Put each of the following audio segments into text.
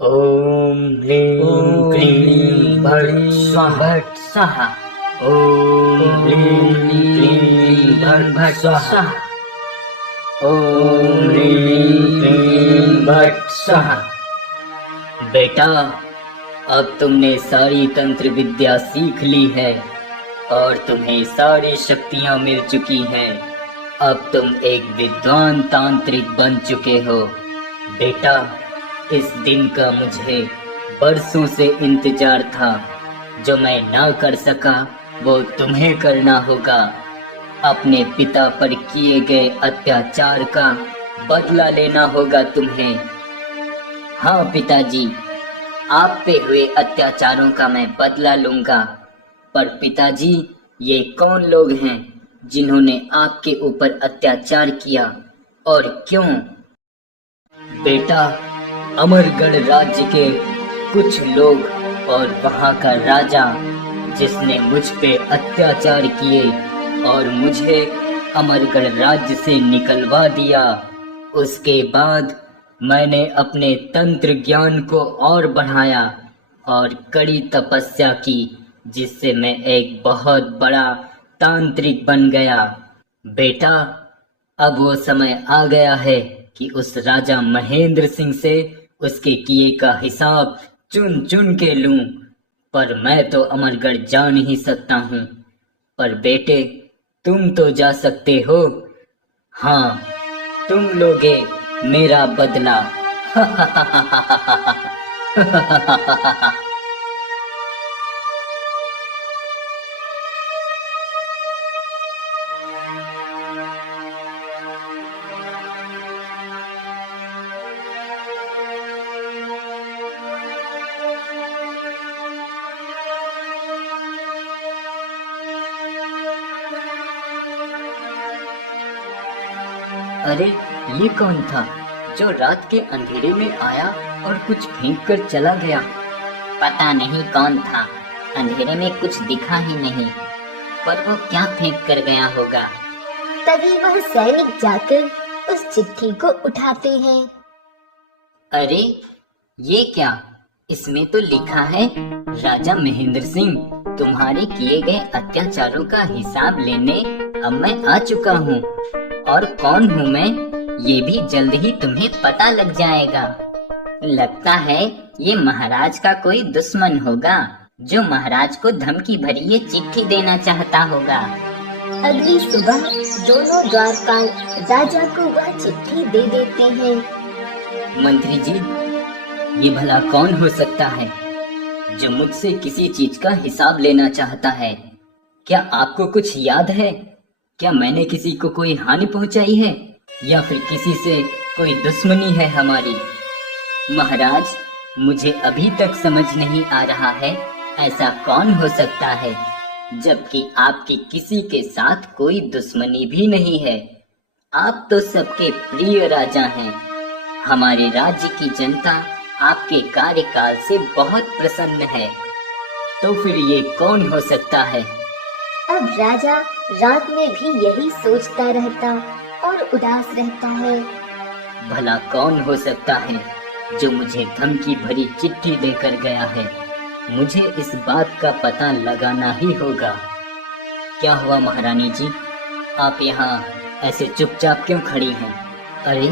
ओम ह्रीं ओम क्लीं भट स्वाहा। भट स्वाहा। ओम ह्रीं क्लीं भट स्वाहा। ओम ह्रीं क्लीं भट स्वाहा। बेटा, अब तुमने सारी तंत्र विद्या सीख ली है और तुम्हें सारी शक्तियां मिल चुकी हैं। अब तुम एक विद्वान तांत्रिक बन चुके हो। बेटा, इस दिन का मुझे बरसों से इंतजार था। जो मैं ना कर सका वो तुम्हें करना होगा। अपने पिता पर किए गए अत्याचार का बदला लेना होगा तुम्हें। हाँ पिताजी, आप पे हुए अत्याचारों का मैं बदला लूंगा। पर पिताजी, ये कौन लोग हैं जिन्होंने आपके ऊपर अत्याचार किया और क्यों? बेटा, अमरगढ़ राज्य के कुछ लोग और वहां का राजा, जिसने मुझ पे अत्याचार किए और मुझे अमरगढ़ राज्य से निकलवा दिया। उसके बाद मैंने अपने तंत्र ज्ञान को और बढ़ाया और कड़ी तपस्या की, जिससे मैं एक बहुत बड़ा तांत्रिक बन गया। बेटा, अब वो समय आ गया है कि उस राजा महेंद्र सिंह से उसके किए का हिसाब चुन चुन के लूं। पर मैं तो अमरगढ़ जा नहीं सकता हूँ। पर बेटे, तुम तो जा सकते हो। हाँ, तुम लोगे मेरा बदला। अरे, ये कौन था जो रात के अंधेरे में आया और कुछ फेंक कर चला गया? पता नहीं कौन था, अंधेरे में कुछ दिखा ही नहीं, पर वो क्या फेंक कर गया होगा। तभी वह सैनिक जाकर उस चिट्ठी को उठाते हैं। अरे, ये क्या? इसमें तो लिखा है, राजा महेंद्र सिंह, तुम्हारे किए गए अत्याचारों का हिसाब लेने अब मैं आ चुका हूँ। और कौन हूँ मैं, ये भी जल्द ही तुम्हें पता लग जाएगा। लगता है ये महाराज का कोई दुश्मन होगा, जो महाराज को धमकी भरी ये चिट्ठी देना चाहता होगा। अगली सुबह दोनों द्वारपाल राजा को वह चिट्ठी दे देते हैं। मंत्री जी, ये भला कौन हो सकता है जो मुझसे किसी चीज का हिसाब लेना चाहता है? क्या आपको कुछ याद है? क्या मैंने किसी को कोई हानि पहुंचाई है या फिर किसी से कोई दुश्मनी है हमारी? महाराज, मुझे अभी तक समझ नहीं आ रहा है ऐसा कौन हो सकता है, जबकि आपकी किसी के साथ कोई दुश्मनी भी नहीं है। आप तो सबके प्रिय राजा हैं। हमारे राज्य की जनता आपके कार्यकाल से बहुत प्रसन्न है। तो फिर ये कौन हो सकता है? अब राजा रात में भी यही सोचता रहता और उदास रहता है। भला कौन हो सकता है जो मुझे धमकी भरी चिट्ठी देकर गया है? मुझे इस बात का पता लगाना ही होगा। क्या हुआ महारानी जी, आप यहाँ ऐसे चुपचाप क्यों खड़ी हैं? अरे,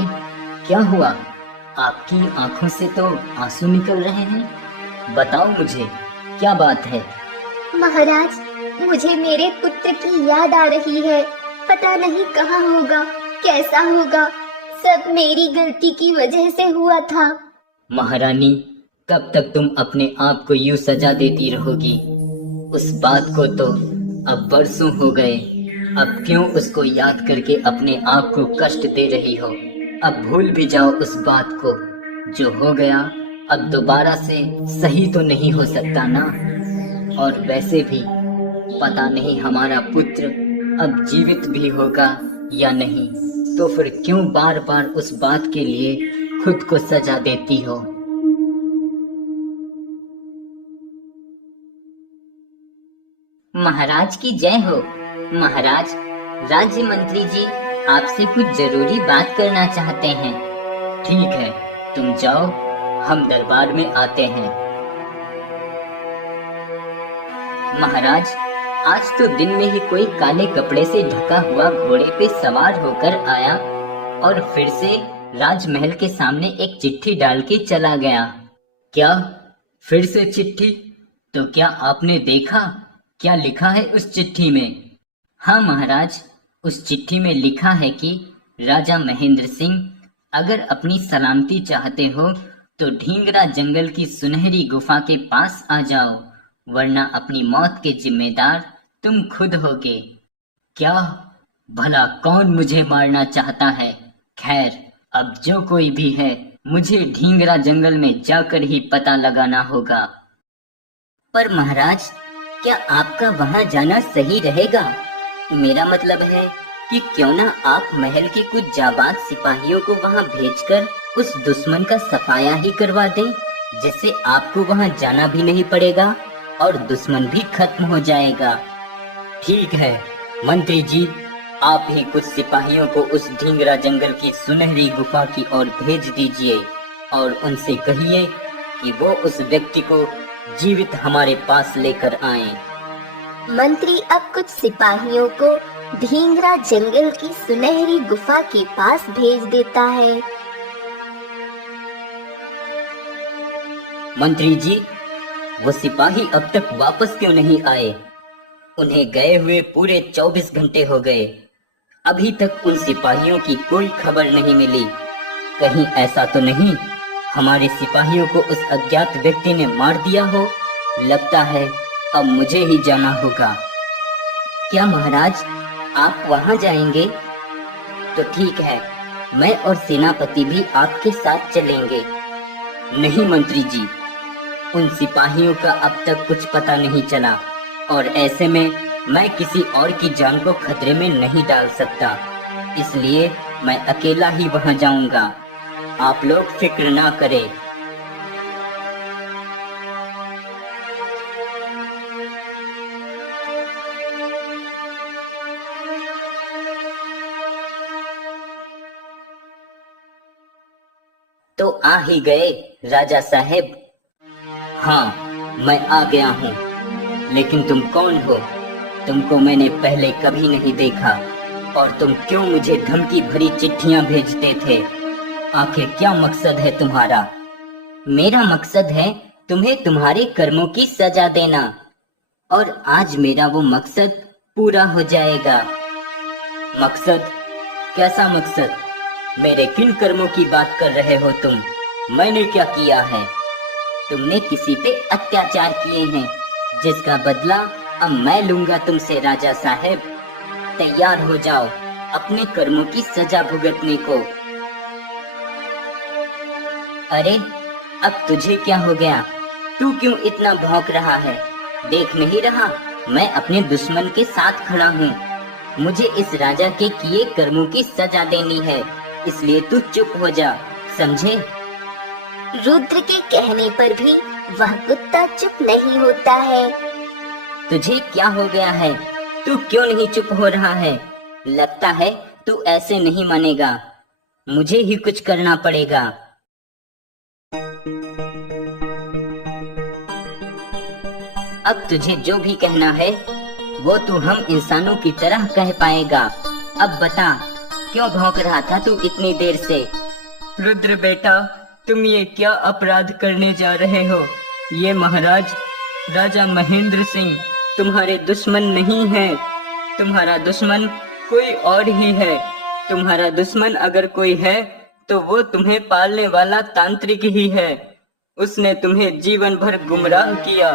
क्या हुआ? आपकी आंखों से तो आंसू निकल रहे हैं। बताओ मुझे, क्या बात है? महाराज, मुझे मेरे पुत्र की याद आ रही है। पता नहीं कहाँ होगा, कैसा होगा। सब मेरी गलती की वजह से हुआ था। महारानी, कब तक तुम अपने आप को यूं सजा देती रहोगी? उस बात को तो अब बरसों हो गए। अब क्यों उसको याद करके अपने आप को कष्ट दे रही हो? अब भूल भी जाओ उस बात को। जो हो गया अब दोबारा से सही तो नहीं हो सकता ना। और वैसे भी पता नहीं हमारा पुत्र अब जीवित भी होगा या नहीं। तो फिर क्यों बार बार उस बात के लिए खुद को सजा देती हो? महाराज की जय हो। महाराज, राज्य मंत्री जी आपसे कुछ जरूरी बात करना चाहते हैं। ठीक है, तुम जाओ हम दरबार में आते हैं। महाराज, आज तो दिन में ही कोई काले कपड़े से ढका हुआ घोड़े पे सवार होकर आया और फिर से राजमहल के सामने एक चिट्ठी डाल के चला गया। क्या फिर से चिट्ठी? तो क्या आपने देखा क्या लिखा है उस चिट्ठी में? हाँ महाराज, उस चिट्ठी में लिखा है कि राजा महेंद्र सिंह, अगर अपनी सलामती चाहते हो तो ढींगरा जंगल की सुनहरी गुफा के पास आ जाओ, वरना अपनी मौत के जिम्मेदार तुम खुद होगे। क्या? भला कौन मुझे मारना चाहता है? खैर, अब जो कोई भी है, मुझे ढींगरा जंगल में जाकर ही पता लगाना होगा। पर महाराज, क्या आपका वहां जाना सही रहेगा? मेरा मतलब है कि क्यों ना आप महल के कुछ जाबाज सिपाहियों को वहां भेजकर उस दुश्मन का सफाया ही करवा दें, जिससे आपको वहां जाना भी नहीं पड़ेगा और दुश्मन भी खत्म हो जाएगा। ठीक है मंत्री जी, आप ही कुछ सिपाहियों को उस ढींगरा जंगल की सुनहरी गुफा की ओर भेज दीजिए और उनसे कहिए कि वो उस व्यक्ति को जीवित हमारे पास लेकर आएं। मंत्री अब कुछ सिपाहियों को ढींगरा जंगल की सुनहरी गुफा के पास भेज देता है। मंत्री जी, वो सिपाही अब तक वापस क्यों नहीं आए? उन्हें गए हुए पूरे 24 घंटे हो गए, अभी तक उन सिपाहियों की कोई खबर नहीं मिली। कहीं ऐसा तो नहीं हमारे सिपाहियों को उस अज्ञात व्यक्ति ने मार दिया हो? लगता है अब मुझे ही जाना होगा। क्या महाराज, आप वहां जाएंगे? तो ठीक है, मैं और सेनापति भी आपके साथ चलेंगे। नहीं मंत्री जी, उन सिपाहियों का अब तक कुछ पता नहीं चला और ऐसे में मैं किसी और की जान को खतरे में नहीं डाल सकता, इसलिए मैं अकेला ही वहां जाऊंगा। आप लोग फिक्र ना करें। तो आ ही गए राजा साहेब। हाँ, मैं आ गया हूँ, लेकिन तुम कौन हो? तुमको मैंने पहले कभी नहीं देखा, और तुम क्यों मुझे धमकी भरी चिट्ठियां भेजते थे? आखिर क्या मकसद है तुम्हारा? मेरा मकसद है तुम्हें तुम्हारे कर्मों की सजा देना, और आज मेरा वो मकसद पूरा हो जाएगा। मकसद? कैसा मकसद? मेरे किन कर्मों की बात कर रहे हो तुम? मैंने क्या किया है? तुमने किसी पे अत्याचार किए हैं, जिसका बदला अब मैं लूंगा तुमसे राजा साहेब। तैयार हो जाओ अपने कर्मों की सजा भुगतने को। अरे, अब तुझे क्या हो गया? तू क्यों इतना भौंक रहा है? देख नहीं रहा मैं अपने दुश्मन के साथ खड़ा हूँ। मुझे इस राजा के किए कर्मों की सजा देनी है, इसलिए तू चुप हो जा, समझे? रुद्र के कहने पर भी वह कुत्ता चुप नहीं होता है। तुझे क्या हो गया है? तू क्यों नहीं चुप हो रहा है? लगता है तू ऐसे नहीं मानेगा, मुझे ही कुछ करना पड़ेगा। अब तुझे जो भी कहना है वो तू हम इंसानों की तरह कह पाएगा। अब बता, क्यों भौंक रहा था तू इतनी देर से? रुद्र बेटा, तुम ये क्या अपराध करने जा रहे हो? ये महाराज राजा महेंद्र सिंह तुम्हारे दुश्मन नहीं है। तुम्हारा दुश्मन कोई और ही है। तुम्हारा दुश्मन अगर कोई है तो वो तुम्हें पालने वाला तांत्रिक ही है। उसने तुम्हें जीवन भर गुमराह किया,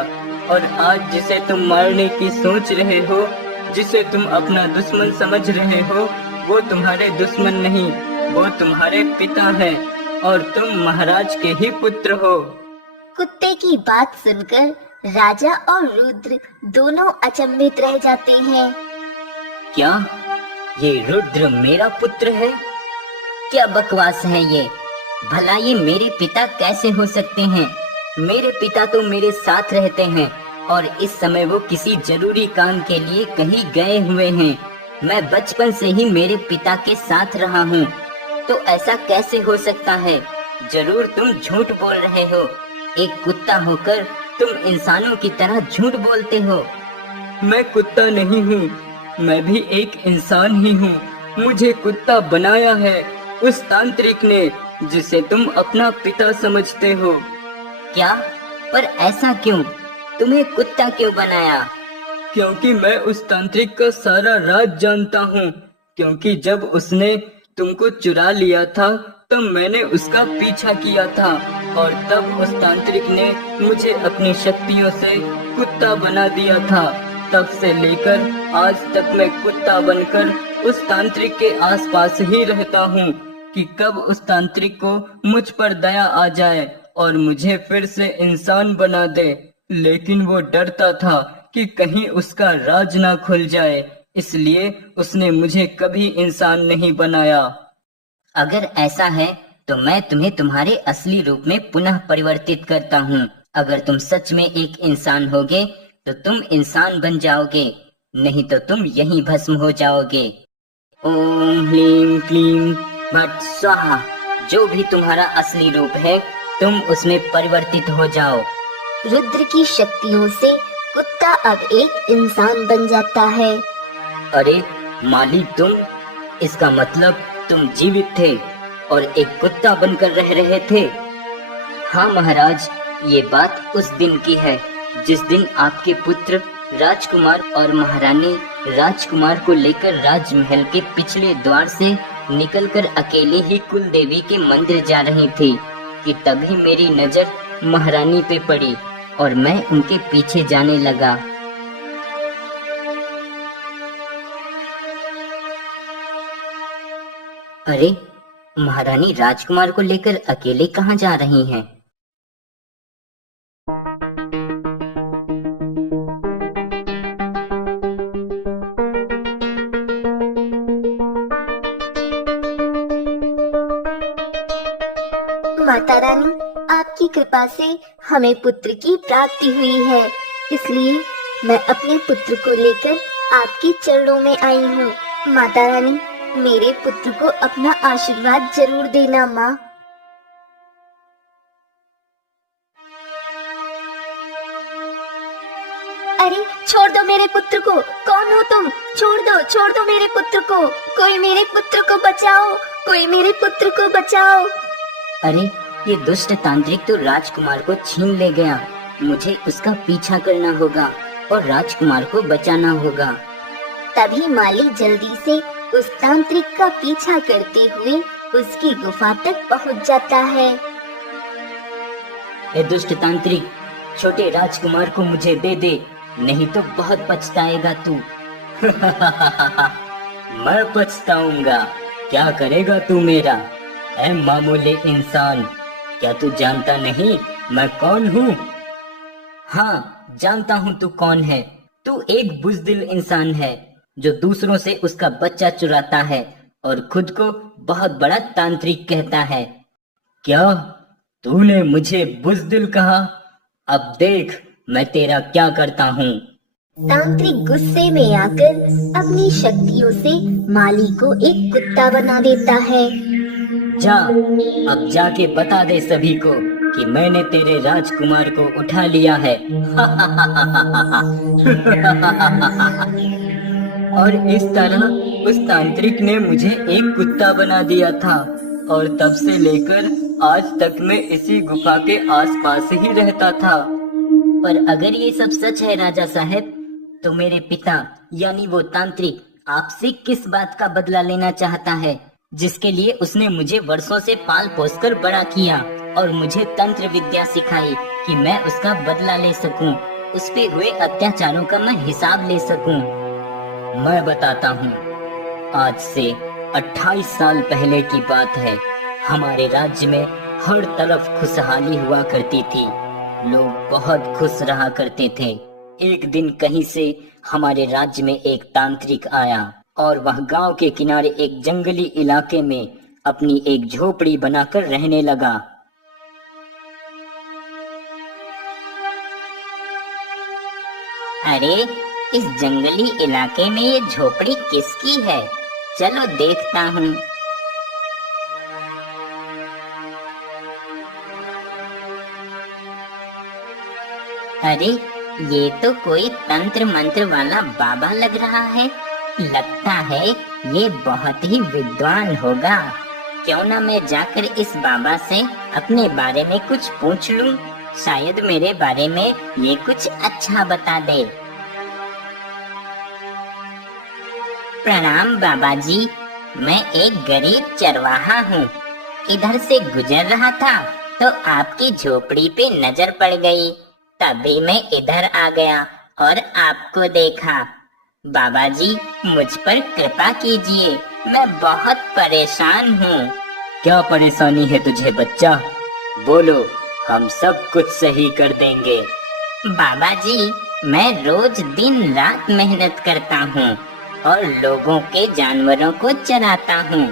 और आज जिसे तुम मारने की सोच रहे हो, जिसे तुम अपना दुश्मन समझ रहे हो, वो तुम्हारे दुश्मन नहीं, वो तुम्हारे पिता है, और तुम महाराज के ही पुत्र हो। कुत्ते की बात सुनकर राजा और रुद्र दोनों अचंभित रह जाते हैं। क्या ये रुद्र मेरा पुत्र है? क्या बकवास है ये? भला ये मेरे पिता कैसे हो सकते हैं? मेरे पिता तो मेरे साथ रहते हैं और इस समय वो किसी जरूरी काम के लिए कहीं गए हुए हैं। मैं बचपन से ही मेरे पिता के साथ रहा हूँ, तो ऐसा कैसे हो सकता है जरूर तुम झूठ बोल रहे हो। एक कुत्ता होकर तुम इंसानों की तरह झूठ बोलते हो। मैं कुत्ता नहीं हूँ, मैं भी एक इंसान ही हूँ। मुझे कुत्ता बनाया है उस तांत्रिक ने, जिसे तुम अपना पिता समझते हो। क्या? पर ऐसा क्यों? तुम्हें कुत्ता क्यों बनाया? क्योंकि मैं उस तांत्रिक का सारा राज जानता हूँ। क्योंकि जब उसने तुमको चुरा लिया था तब मैंने उसका पीछा किया था, और तब उस तांत्रिक ने मुझे अपनी शक्तियों से कुत्ता बना दिया था। तब से लेकर आज तक मैं कुत्ता बनकर उस तांत्रिक के आसपास ही रहता हूँ कि कब उस तांत्रिक को मुझ पर दया आ जाए और मुझे फिर से इंसान बना दे। लेकिन वो डरता था कि कहीं उसका राज ना खुल जाए, इसलिए उसने मुझे कभी इंसान नहीं बनाया। अगर ऐसा है तो मैं तुम्हें तुम्हारे असली रूप में पुनः परिवर्तित करता हूँ। अगर तुम सच में एक इंसान होगे तो तुम इंसान बन जाओगे, नहीं तो तुम यहीं भस्म हो जाओगे। ओम ह्लीं क्लीं भट स्वाहा। जो भी तुम्हारा असली रूप है तुम उसमें परिवर्तित हो जाओ। रुद्र की शक्तियों से कुत्ता अब एक इंसान बन जाता है। अरे मालिक, तुम, इसका मतलब तुम जीवित थे और एक कुत्ता बनकर रह रहे थे। हाँ महाराज, ये बात उस दिन की है जिस दिन आपके पुत्र राजकुमार और महारानी राजकुमार को लेकर राजमहल के पिछले द्वार से निकलकर अकेले ही कुल देवी के मंदिर जा रही थी कि तभी मेरी नजर महारानी पे पड़ी और मैं उनके पीछे जाने लगा। अरे, महारानी राजकुमार को लेकर अकेले कहाँ जा रही हैं? माता रानी, आपकी कृपा से हमें पुत्र की प्राप्ति हुई है, इसलिए मैं अपने पुत्र को लेकर आपके चरणों में आई हूँ। माता रानी, मेरे पुत्र को अपना आशीर्वाद जरूर देना माँ। अरे छोड़ दो मेरे पुत्र को, कौन हो तुम? छोड़ दो मेरे पुत्र को, कोई मेरे पुत्र को बचाओ, कोई मेरे पुत्र को बचाओ। अरे, ये दुष्ट तांत्रिक तो राजकुमार को छीन ले गया। मुझे उसका पीछा करना होगा और राजकुमार को बचाना होगा। तभी माली जल्दी से उस तांत्रिक का पीछा करते हुए उसकी गुफा तक पहुंच जाता है। ए दुष्ट तांत्रिक, छोटे राजकुमार को मुझे दे दे, नहीं तो बहुत पछताएगा तू। मैं पछताऊंगा? क्या करेगा तू मेरा? ऐ मामूली इंसान, क्या तू जानता नहीं मैं कौन हूँ? हाँ, जानता हूँ तू कौन है। तू एक बुज़दिल इंसान है जो दूसरों से उसका बच्चा चुराता है और खुद को बहुत बड़ा तांत्रिक कहता है। क्या तूने मुझे बुज़दिल कहा? अब देख मैं तेरा क्या करता हूँ। तांत्रिक गुस्से में आकर अपनी शक्तियों से माली को एक कुत्ता बना देता है। जा, अब जाके बता दे सभी को कि मैंने तेरे राजकुमार को उठा लिया है। और इस तरह उस तांत्रिक ने मुझे एक कुत्ता बना दिया था और तब से लेकर आज तक मैं इसी गुफा के आसपास ही रहता था। पर अगर ये सब सच है राजा साहब, तो मेरे पिता यानी वो तांत्रिक आपसे किस बात का बदला लेना चाहता है, जिसके लिए उसने मुझे वर्षों से पाल पोस कर बड़ा किया और मुझे तंत्र विद्या सिखाई कि मैं उसका बदला ले सकूं, उस पे हुए अत्याचारों का मैं हिसाब ले सकूं। मैं बताता हूँ। आज से 28 साल पहले की बात है। हमारे राज्य में हर तरफ खुशहाली हुआ करती थी, लोग बहुत खुश रहा करते थे। एक दिन कहीं से हमारे राज्य में एक तांत्रिक आया और वह गांव के किनारे एक जंगली इलाके में अपनी एक झोपड़ी बनाकर रहने लगा। अरे, इस जंगली इलाके में ये झोपड़ी किसकी है? चलो देखता हूँ। अरे ये तो कोई तंत्र मंत्र वाला बाबा लग रहा है। लगता है ये बहुत ही विद्वान होगा। क्यों ना मैं जाकर इस बाबा से अपने बारे में कुछ पूछ लूं। शायद मेरे बारे में ये कुछ अच्छा बता दे। प्रणाम बाबा जी, मैं एक गरीब चरवाहा हूँ। इधर से गुजर रहा था तो आपकी झोपड़ी पे नजर पड़ गई। तभी मैं इधर आ गया और आपको देखा। बाबा जी मुझ पर कृपा कीजिए, मैं बहुत परेशान हूँ। क्या परेशानी है तुझे बच्चा? बोलो, हम सब कुछ सही कर देंगे। बाबा जी मैं रोज दिन रात मेहनत करता हूँ और लोगों के जानवरों को चराता हूँ,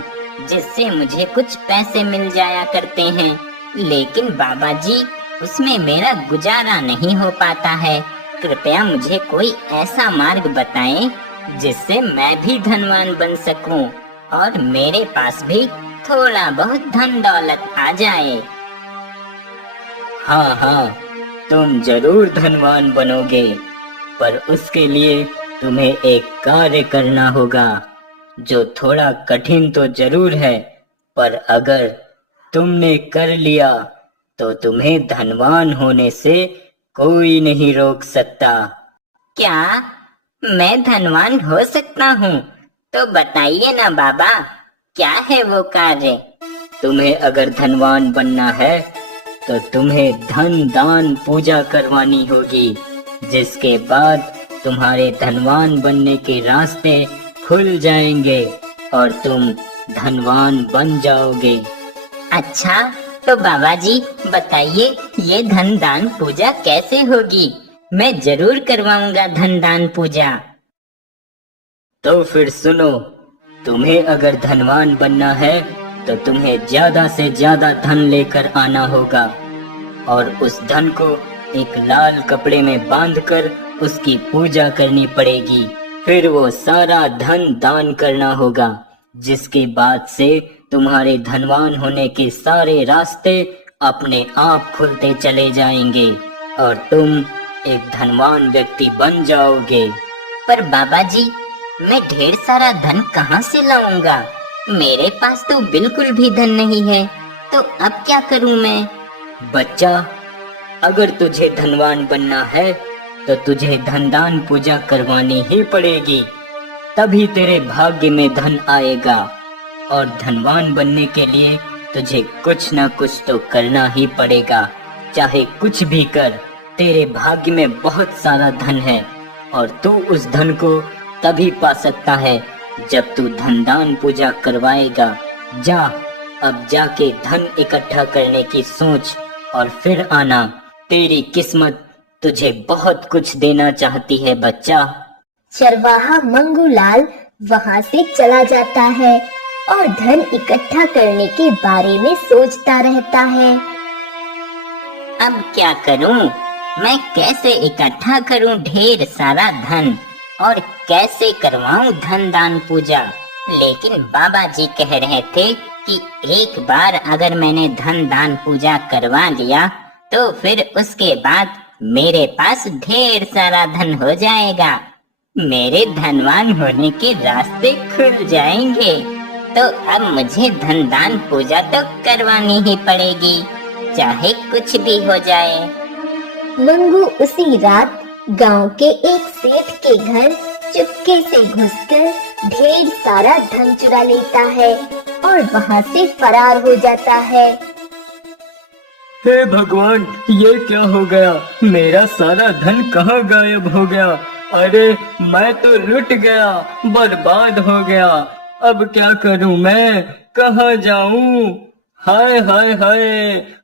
जिससे मुझे कुछ पैसे मिल जाया करते हैं। लेकिन बाबा जी उसमें मेरा गुजारा नहीं हो पाता है। कृपया मुझे कोई ऐसा मार्ग बताएं जिससे मैं भी धनवान बन सकूं और मेरे पास भी थोड़ा बहुत धन दौलत आ जाए। हाँ हाँ, तुम जरूर धनवान बनोगे, पर उसके लिए तुम्हें एक कार्य करना होगा जो थोड़ा कठिन तो जरूर है, पर अगर तुमने कर लिया तो तुम्हें धनवान होने से कोई नहीं रोक सकता। क्या मैं धनवान हो सकता हूँ? तो बताइए ना बाबा, क्या है वो कार्य? तुम्हें अगर धनवान बनना है तो तुम्हें धन दान पूजा करवानी होगी, जिसके बाद तुम्हारे धनवान बनने के रास्ते खुल जाएंगे और तुम धनवान बन जाओगे। अच्छा तो बाबा जी बताइए, ये धन दान पूजा कैसे होगी? मैं जरूर करवाऊंगा धन दान पूजा। तो फिर सुनो, तुम्हें अगर धनवान बनना है तो तुम्हें ज्यादा से ज्यादा धन लेकर आना होगा और उस धन को एक लाल कपड़े में बांधकर उसकी पूजा करनी पड़ेगी। फिर वो सारा धन दान करना होगा, जिसके बाद से तुम्हारे धनवान होने के सारे रास्ते अपने आप खुलते चले जाएंगे और तुम एक धनवान व्यक्ति बन जाओगे। पर बाबा जी मैं ढेर सारा धन कहाँ से लाऊंगा? मेरे पास तो बिल्कुल भी धन नहीं है, तो अब क्या करूँ मैं? बच्चा, अगर तुझे धनवान बनना है तो तुझे धनदान पूजा करवानी ही पड़ेगी, तभी तेरे भाग्य में धन आएगा। और धनवान बनने के लिए तुझे कुछ ना कुछ तो करना ही पड़ेगा। चाहे कुछ भी कर, तेरे भाग्य में बहुत सारा धन है और तू उस धन को तभी पा सकता है जब तू धनदान पूजा करवाएगा। जा, अब जाके धन इकट्ठा करने की सोच और फिर आना। तेरी किस्मत तुझे बहुत कुछ देना चाहती है बच्चा। चरवाहा मंगूलाल वहाँ से चला जाता है और धन इकट्ठा करने के बारे में सोचता रहता है। अब क्या करूं? मैं कैसे इकट्ठा करूं ढेर सारा धन और कैसे करवाऊं धन दान पूजा? लेकिन बाबा जी कह रहे थे कि एक बार अगर मैंने धन दान पूजा करवा लिया तो फिर उसके बाद मेरे पास ढेर सारा धन हो जाएगा। मेरे धनवान होने के रास्ते खुल जाएंगे। तो अब मुझे धन दान पूजा तो करवानी ही पड़ेगी, चाहे कुछ भी हो जाए। मंगू उसी रात गांव के एक सेठ के घर चुपके से घुसकर ढेर सारा धन चुरा लेता है और वहां से फरार हो जाता है। हे भगवान, ये क्या हो गया? मेरा सारा धन कहाँ गायब हो गया? अरे मैं तो लुट गया, बर्बाद हो गया। अब क्या करूं मैं? कहाँ जाऊं? हाय हाय हाय,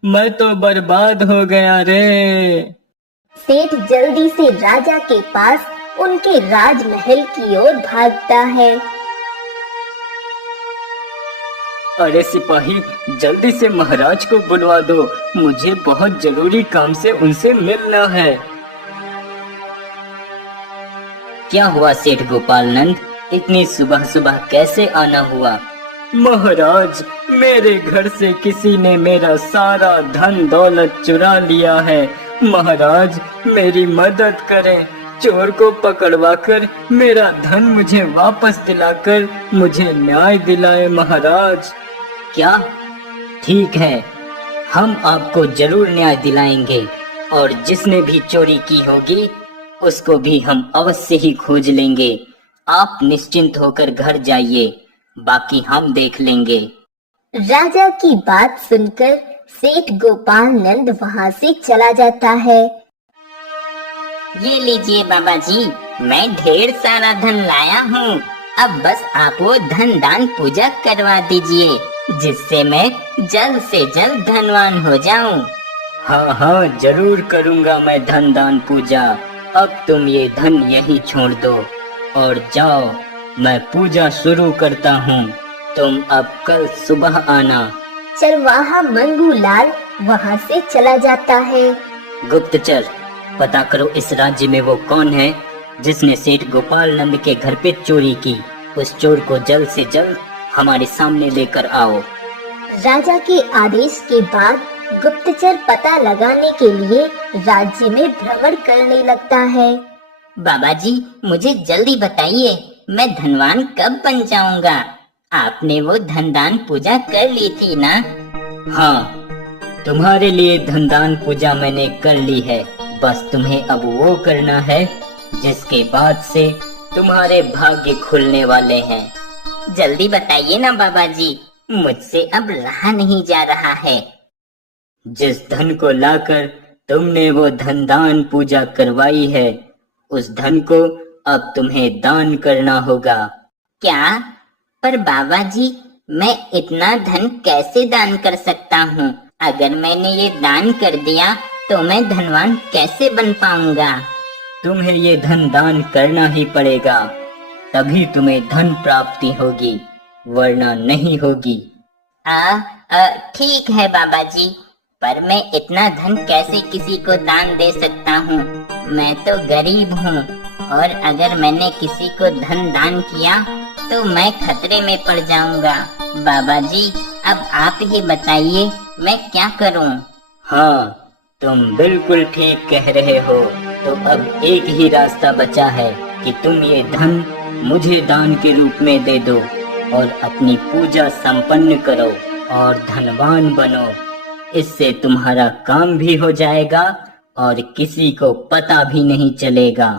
मैं तो बर्बाद हो गया रे। सेठ जल्दी से राजा के पास उनके राजमहल की ओर भागता है। अरे सिपाही, जल्दी से महाराज को बुलवा दो, मुझे बहुत जरूरी काम से उनसे मिलना है। क्या हुआ सेठ गोपाल नंद? इतनी सुबह सुबह कैसे आना हुआ? महाराज, मेरे घर से किसी ने मेरा सारा धन दौलत चुरा लिया है महाराज मेरी मदद करें, चोर को पकड़वाकर मेरा धन मुझे वापस दिलाकर मुझे न्याय दिलाए महाराज। क्या? ठीक है, हम आपको जरूर न्याय दिलाएंगे और जिसने भी चोरी की होगी उसको भी हम अवश्य ही खोज लेंगे। आप निश्चिंत होकर घर जाइए, बाकी हम देख लेंगे। राजा की बात सुनकर सेठ गोपाल नंद वहाँ से चला जाता है। ये लीजिए बाबा जी, मैं ढेर सारा धन लाया हूँ। अब बस आप वो धन दान पूजा करवा दीजिए, जिससे मैं जल्द से जल्द धनवान हो जाऊं। हाँ हाँ जरूर करूँगा मैं धन दान पूजा। अब तुम ये धन यहीं छोड़ दो और जाओ, मैं पूजा शुरू करता हूँ। तुम अब कल सुबह आना। चरवाहा मंगूलाल वहाँ से चला जाता है। गुप्तचर, पता करो इस राज्य में वो कौन है जिसने सेठ गोपाल नंद के घर पे चोरी की। उस चोर को जल्द से जल्द हमारे सामने लेकर आओ। राजा के आदेश के बाद गुप्तचर पता लगाने के लिए राज्य में भ्रमण करने लगता है। बाबा जी, मुझे जल्दी बताइए, मैं धनवान कब बन जाऊंगा? आपने वो धनदान पूजा कर ली थी ना? हाँ, तुम्हारे लिए धनदान पूजा मैंने कर ली है। बस तुम्हें अब वो करना है जिसके बाद से तुम्हारे भाग्य खुलने वाले हैं। जल्दी बताइए ना बाबा जी, मुझसे अब रहा नहीं जा रहा है। जिस धन को लाकर तुमने वो धनदान पूजा करवाई है, उस धन को अब तुम्हें दान करना होगा। क्या? पर बाबा जी, मैं इतना धन कैसे दान कर सकता हूँ? अगर मैंने ये दान कर दिया तो मैं धनवान कैसे बन पाऊंगा? तुम्हें ये धन दान करना ही पड़ेगा, तभी तुम्हें धन प्राप्ति होगी, वरना नहीं होगी। ठीक है बाबा जी, पर मैं इतना धन कैसे किसी को दान दे सकता हूँ? मैं तो गरीब हूँ और अगर मैंने किसी को धन दान किया तो मैं खतरे में पड़ जाऊंगा। बाबा जी, अब आप ही बताइए मैं क्या करूँ? हाँ, तुम बिल्कुल ठीक कह रहे हो। तो अब एक ही रास्ता बचा है कि तुम ये धन मुझे दान के रूप में दे दो और अपनी पूजा संपन्न करो और धनवान बनो। इससे तुम्हारा काम भी हो जाएगा और किसी को पता भी नहीं चलेगा।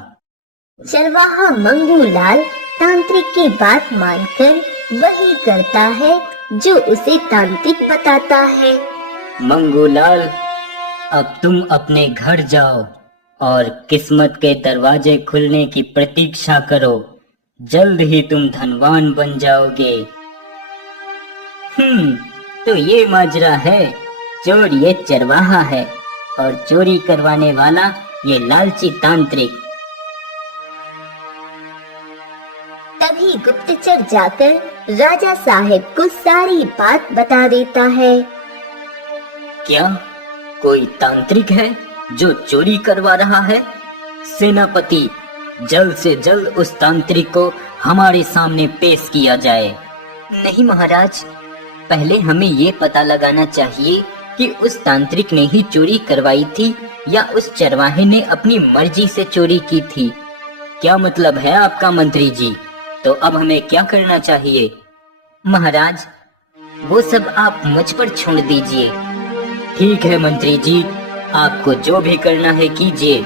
चरवाहा मंगूलाल तांत्रिक की बात मानकर वही करता है जो उसे तांत्रिक बताता है। मंगूलाल, अब तुम अपने घर जाओ और किस्मत के दरवाजे खुलने की प्रतीक्षा करो। जल्द ही तुम धनवान बन जाओगे। तो ये माजरा है। चोर ये चरवाहा है और चोरी करवाने वाला ये लालची तांत्रिक। तभी गुप्तचर जाकर राजा साहब को सारी बात बता देता है। क्या कोई तांत्रिक है जो चोरी करवा रहा है? सेनापति, जल्द से जल्द उस तांत्रिक को हमारे सामने पेश किया जाए। नहीं महाराज, पहले हमें ये पता लगाना चाहिए कि उस तांत्रिक ने ही चोरी करवाई थी या उस चरवाहे ने अपनी मर्जी से चोरी की थी। क्या मतलब है आपका मंत्री जी? तो अब हमें क्या करना चाहिए? महाराज, वो सब आप मुझ पर छोड़ दीजिए। ठीक है मंत्री जी, आपको जो भी करना है कीजिए,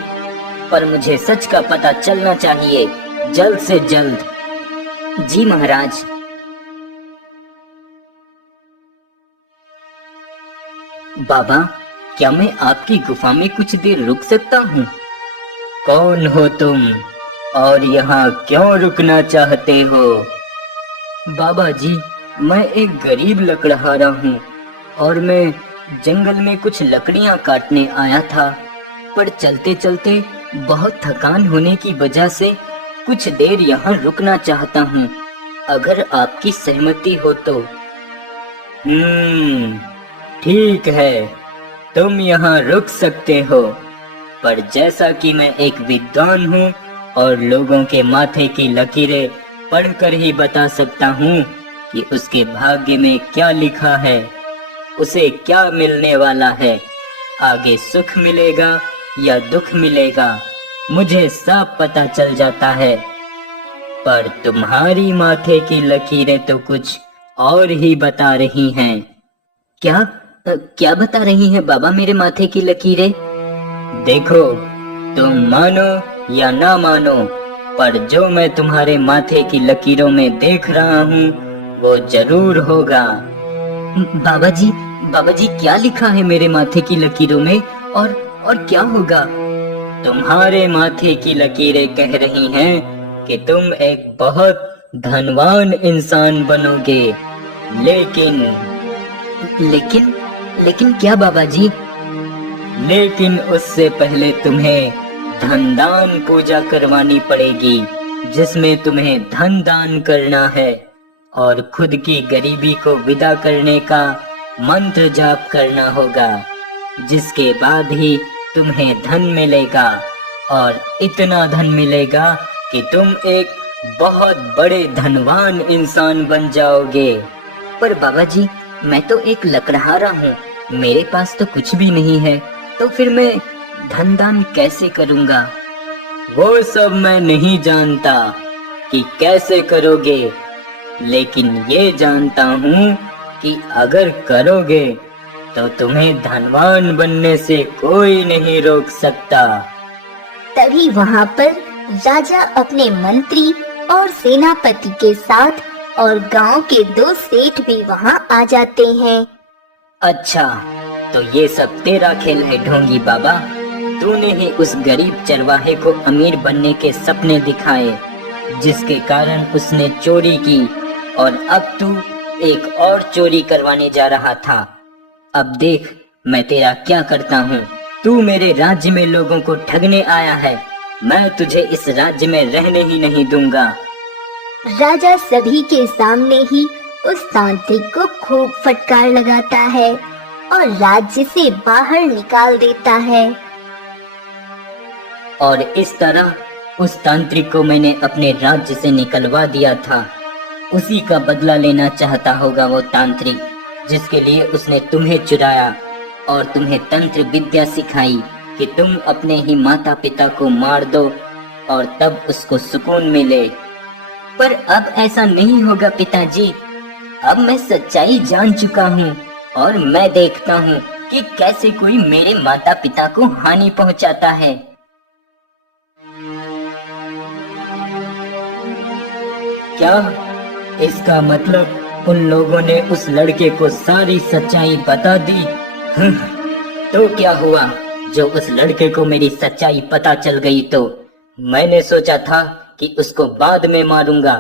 पर मुझे सच का पता चलना चाहिए, जल्द से जल्द। जी महाराज। बाबा, क्या मैं आपकी गुफा में कुछ देर रुक सकता हूँ? कौन हो तुम और यहाँ क्यों रुकना चाहते हो? बाबा जी, मैं एक गरीब लकड़हारा हूँ और मैं जंगल में कुछ लकड़ियाँ काटने आया था, पर चलते चलते बहुत थकान होने की वजह से कुछ देर यहाँ रुकना चाहता हूँ, अगर आपकी सहमति हो तो। ठीक है, तुम यहाँ रुक सकते हो, पर जैसा कि मैं एक विद्वान हूँ और लोगों के माथे की लकीरें पढ़कर ही बता सकता हूँ कि उसके भाग्य में क्या लिखा है, उसे क्या मिलने वाला है। आगे सुख मिलेगा या दुख मिलेगा, मुझे सब पता चल जाता है। पर तुम्हारी माथे की लकीरें तो कुछ और ही बता रही हैं। क्या बता रही हैं बाबा मेरे माथे की लकीरें? देखो, तुम मानो या ना मानो, पर जो मैं तुम्हारे माथे की लकीरों में देख रहा हूँ वो जरूर होगा। बाबा जी क्या लिखा है मेरे माथे की लकीरों में, और क्या होगा? तुम्हारे माथे की लकीरें कह रही हैं कि तुम एक बहुत धनवान इंसान बनोगे, लेकिन क्या बाबा जी? लेकिन उससे पहले तुम्हें धनदान पूजा करवानी पड़ेगी, जिसमें तुम्हें धन दान करना है और खुद की गरीबी को विदा करने का मंत्र जाप करना होगा, जिसके बाद ही तुम्हें धन मिलेगा और इतना धन मिलेगा कि तुम एक बहुत बड़े धनवान इंसान बन जाओगे। पर बाबा जी, मैं तो एक लकड़हारा हूँ, मेरे पास तो कुछ भी नहीं है, तो फिर मैं धन दान कैसे करूँगा? वो सब मैं नहीं जानता कि कैसे करोगे, लेकिन ये जानता हूँ कि अगर करोगे तो तुम्हें धनवान बनने से कोई नहीं रोक सकता। तभी वहाँ पर राजा अपने मंत्री और सेनापति के साथ और गांव के 2 सेठ भी वहाँ आ जाते हैं। अच्छा, तो ये सब तेरा खेल है ढोंगी बाबा। तूने ही उस गरीब चरवाहे को अमीर बनने के सपने दिखाए, जिसके कारण उसने चोरी की, और अब तू एक और चोरी करवाने जा रहा था। अब देख मैं तेरा क्या करता हूँ। तू मेरे राज्य में लोगों को ठगने आया है, मैं तुझे इस राज्य में रहने ही नहीं दूंगा। राजा सभी के सामने ही उस तांत्रिक को खूब फटकार लगाता है और राज्य से बाहर निकाल देता है। और इस तरह उस तांत्रिक को मैंने अपने राज्य से निकलवा दिया था। उसी का बदला लेना चाहता होगा वो तांत्रिक, जिसके लिए उसने तुम्हें चुराया और तुम्हें तंत्र विद्या सिखाई कि तुम अपने ही माता पिता को मार दो और तब उसको सुकून मिले। पर अब ऐसा नहीं होगा पिताजी। अब मैं सच्चाई जान चुका हूँ और मैं देखता हूँ कि कैसे कोई मेरे माता पिता को हानि पहुँचाता है। क्या इसका मतलब उन लोगों ने उस लड़के को सारी सच्चाई बता दी? तो क्या हुआ जो उस लड़के को मेरी सच्चाई पता चल गई? तो मैंने सोचा था कि उसको बाद में मारूंगा,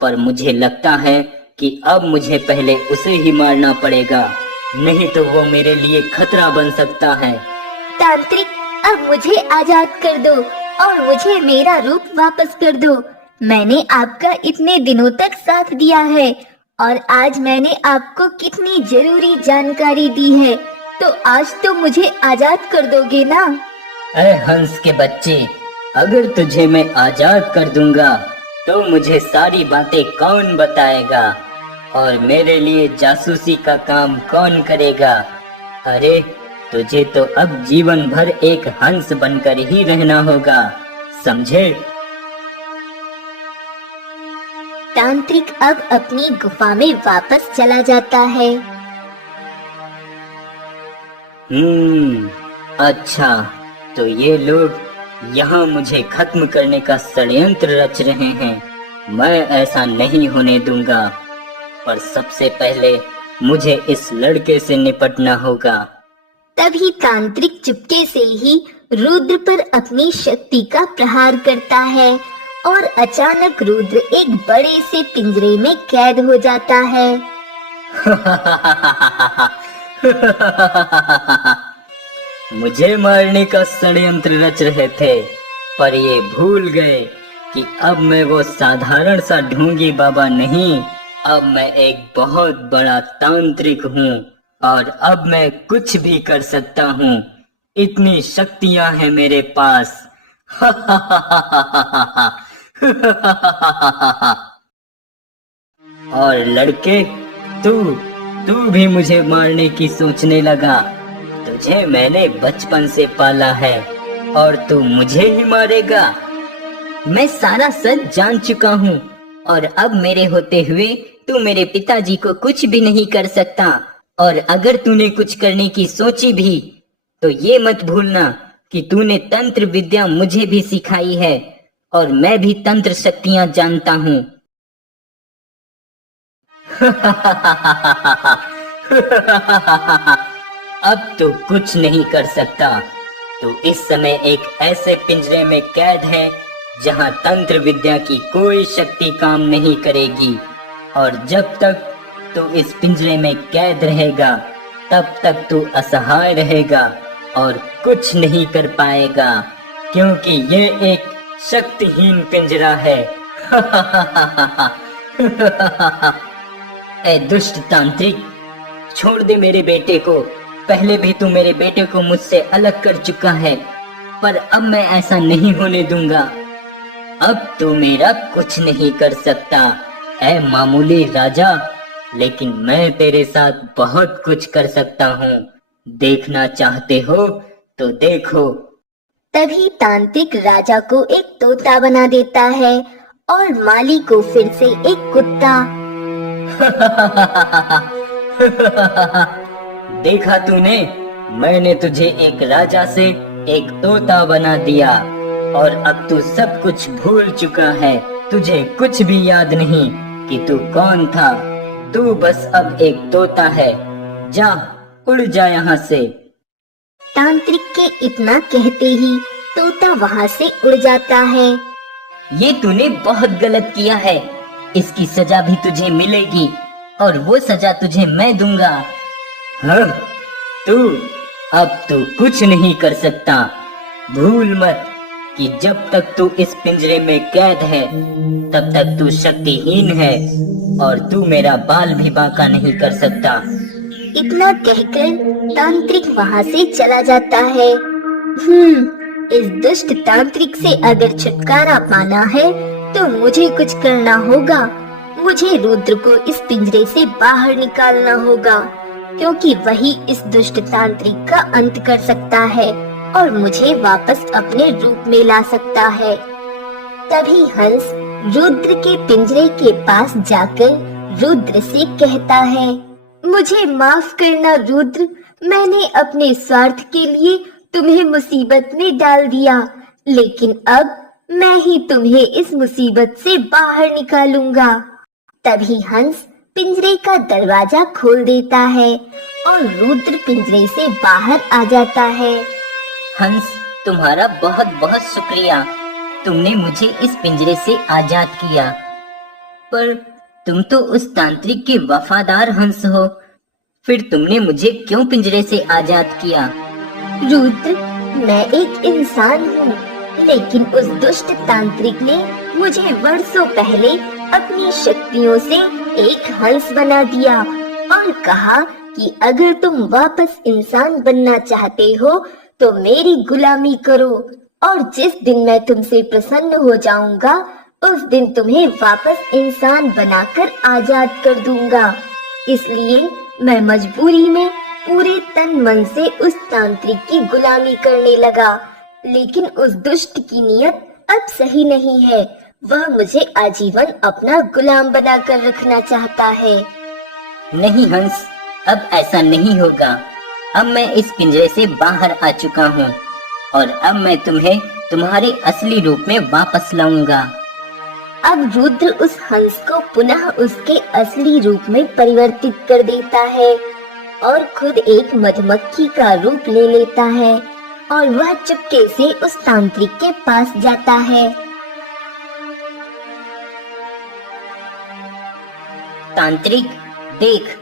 पर मुझे लगता है कि अब मुझे पहले उसे ही मारना पड़ेगा, नहीं तो वो मेरे लिए खतरा बन सकता है। तांत्रिक, अब मुझे आजाद कर दो और मुझे मेरा रूप वापस कर दो। मैंने आपका इतने दिनों तक साथ दिया है और आज मैंने आपको कितनी जरूरी जानकारी दी है, तो आज तो मुझे आजाद कर दोगे ना? अरे हंस के बच्चे, अगर तुझे मैं आजाद कर दूंगा तो मुझे सारी बातें कौन बताएगा और मेरे लिए जासूसी का काम कौन करेगा? अरे तुझे तो अब जीवन भर एक हंस बनकर ही रहना होगा, समझे? तांत्रिक अब अपनी गुफा में वापस चला जाता है। अच्छा, तो ये लोग यहाँ मुझे खत्म करने का षड्यंत्र रच रहे हैं। मैं ऐसा नहीं होने दूंगा, पर सबसे पहले मुझे इस लड़के से निपटना होगा। तभी तांत्रिक चुपके से ही रुद्र पर अपनी शक्ति का प्रहार करता है और अचानक रुद्र एक बड़े से पिंजरे में कैद हो जाता है। मुझे मारने का षड्यंत्र रच रहे थे, पर ये भूल गए कि अब मैं वो साधारण सा ढोंगी बाबा नहीं, अब मैं एक बहुत बड़ा तांत्रिक हूँ और अब मैं कुछ भी कर सकता हूँ। इतनी शक्तियाँ हैं मेरे पास। और लड़के, तू भी मुझे मारने की सोचने लगा। तुझे मैंने बचपन से पाला है और तू मुझे ही मारेगा। मैं सारा सच जान चुका हूँ और अब मेरे होते हुए तू मेरे पिताजी को कुछ भी नहीं कर सकता। और अगर तूने कुछ करने की सोची भी तो ये मत भूलना कि तूने तंत्र विद्या मुझे भी सिखाई है और मैं भी तंत्र शक्तियां जानता हूँ। अब तू कुछ नहीं कर सकता। तू इस समय एक ऐसे पिंजरे में कैद है जहां तंत्र विद्या की कोई शक्ति काम नहीं करेगी। और जब तक तू इस पिंजरे में कैद रहेगा तब तक तू असहाय रहेगा और कुछ नहीं कर पाएगा, क्योंकि ये एक शक्तिहीन पिंजरा है। ए दुष्ट तांत्रिक, छोड़ दे मेरे बेटे को। पहले भी तू मेरे बेटे को मुझसे अलग कर चुका है, पर अब मैं ऐसा नहीं होने दूंगा। अब तू मेरा कुछ नहीं कर सकता ऐ मामूली राजा, लेकिन मैं तेरे साथ बहुत कुछ कर सकता हूँ। देखना चाहते हो तो देखो। तभी तांत्रिक राजा को एक तोता बना देता है और माली को फिर से एक कुत्ता। देखा तूने, मैंने तुझे एक राजा से एक तोता बना दिया और अब तू सब कुछ भूल चुका है। तुझे कुछ भी याद नहीं कि तू कौन था। तू बस अब एक तोता है। जा, उड़ जा यहाँ से। तांत्रिक के इतना कहते ही तोता वहाँ से उड़ जाता है। ये तूने बहुत गलत किया है। इसकी सजा भी तुझे मिलेगी और वो सजा तुझे मैं दूंगा। हाँ, अब तू कुछ नहीं कर सकता। भूल मत कि जब तक तू इस पिंजरे में कैद है तब तक तू शक्तिहीन है और तू मेरा बाल भी बांका नहीं कर सकता। इतना कहकर तांत्रिक वहाँ से चला जाता है। इस दुष्ट तांत्रिक से अगर छुटकारा पाना है तो मुझे कुछ करना होगा। मुझे रुद्र को इस पिंजरे से बाहर निकालना होगा, क्योंकि वही इस दुष्ट तांत्रिक का अंत कर सकता है और मुझे वापस अपने रूप में ला सकता है। तभी हंस रुद्र के पिंजरे के पास जाकर रुद्र से कहता है, मुझे माफ करना रुद्र, मैंने अपने स्वार्थ के लिए तुम्हें मुसीबत में डाल दिया, लेकिन अब मैं ही तुम्हें इस मुसीबत से बाहर निकालूंगा। तभी हंस पिंजरे का दरवाजा खोल देता है और रुद्र पिंजरे से बाहर आ जाता है। हंस, तुम्हारा बहुत बहुत शुक्रिया। तुमने मुझे इस पिंजरे से आजाद किया। पर तुम तो उस तांत्रिक के वफादार हंस हो, फिर तुमने मुझे क्यों पिंजरे से आजाद किया? रुद्र, मैं एक इंसान हूँ, लेकिन उस दुष्ट तांत्रिक ने मुझे वर्षों पहले अपनी शक्तियों से एक हंस बना दिया और कहा कि अगर तुम वापस इंसान बनना चाहते हो तो मेरी गुलामी करो, और जिस दिन मैं तुमसे प्रसन्न हो जाऊंगा उस दिन तुम्हें वापस इंसान बनाकर आजाद कर दूंगा। इसलिए मैं मजबूरी में पूरे तन मन से उस तांत्रिक की गुलामी करने लगा, लेकिन उस दुष्ट की नीयत अब सही नहीं है। वह मुझे आजीवन अपना गुलाम बनाकर रखना चाहता है। नहीं हंस, अब ऐसा नहीं होगा। अब मैं इस पिंजरे से बाहर आ चुका हूँ और अब मैं तुम्हें तुम्हारे असली रूप में वापस लाऊंगा। अब रुद्र उस हंस को पुनः उसके असली रूप में परिवर्तित कर देता है और खुद एक मधुमक्खी का रूप ले लेता है और वह चुपके से उस तांत्रिक के पास जाता है। तांत्रिक, देख,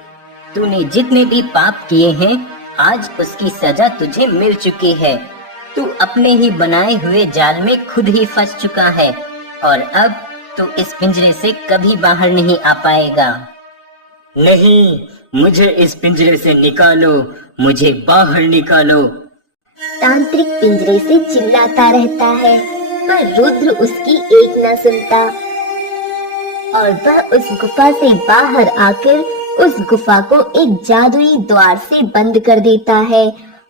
तूने जितने भी पाप किए हैं आज उसकी सजा तुझे मिल चुकी है। तू अपने ही बनाए हुए जाल में खुद ही फंस चुका है और अब तू इस पिंजरे से कभी बाहर नहीं आ पाएगा। नहीं, मुझे इस पिंजरे से निकालो, मुझे बाहर निकालो। तांत्रिक पिंजरे से चिल्लाता रहता है, पर रुद्र उसकी एक न सुनता और वह उस गुफा से बाहर आकर उस गुफा को एक जादुई द्वार से बंद कर देता है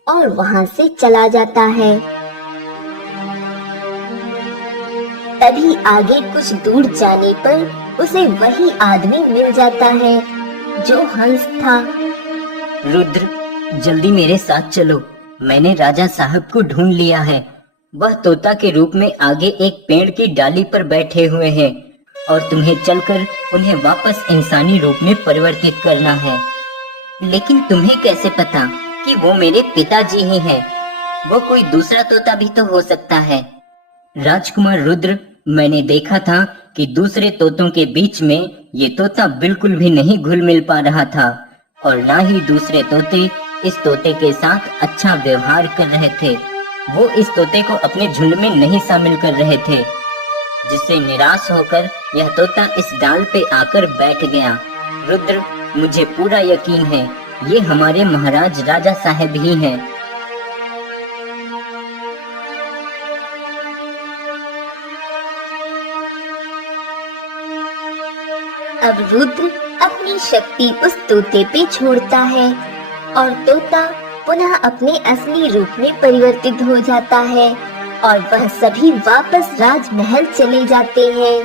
और वहां से चला जाता है। तभी आगे कुछ दूर जाने पर उसे वही आदमी मिल जाता है जो हंस था। रुद्र, जल्दी मेरे साथ चलो। मैंने राजा साहब को ढूंढ लिया है। वह तोता के रूप में आगे एक पेड़ की डाली पर बैठे हुए हैं और तुम्हें चलकर उन्हें वापस इंसानी रूप में परिवर्तित करना है। लेकिन तुम्हें कैसे पता कि वो मेरे पिताजी ही हैं? वो कोई दूसरा तोता भी तो हो सकता है। राजकुमार रुद्र, मैंने देखा था कि दूसरे तोतों के बीच में ये तोता बिल्कुल भी नहीं घुल मिल पा रहा था और ना ही दूसरे तोते इस तोते के साथ अच्छा व्यवहार कर रहे थे। वो इस तोते को अपने झुंड में नहीं शामिल कर रहे थे, जिससे निराश होकर यह तोता इस डाल पे आकर बैठ गया। रुद्र, मुझे पूरा यकीन है ये हमारे महाराज राजा साहब ही हैं। अब रुद्र अपनी शक्ति उस तोते पे छोड़ता है और तोता पुनः अपने असली रूप में परिवर्तित हो जाता है और वह सभी वापस राजमहल चले जाते हैं।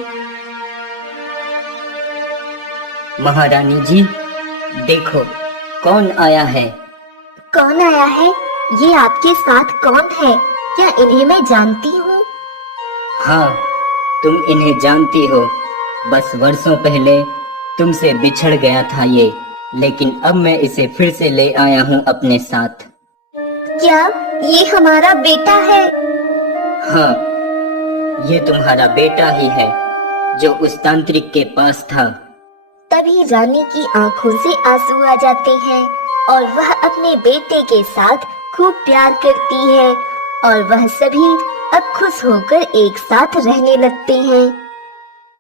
महारानी जी, देखो कौन आया है। कौन आया है? ये आपके साथ कौन है? क्या इन्हें मैं जानती हूँ? हाँ, तुम इन्हें जानती हो। बस वर्षों पहले तुमसे बिछड़ गया था ये, लेकिन अब मैं इसे फिर से ले आया हूँ अपने साथ। क्या ये हमारा बेटा है? हाँ, ये तुम्हारा बेटा ही है जो उस तांत्रिक के पास था। तभी रानी की आंखों से आंसू आ जाते हैं और वह अपने बेटे के साथ खूब प्यार करती है और वह सभी अब खुश होकर एक साथ रहने लगते हैं।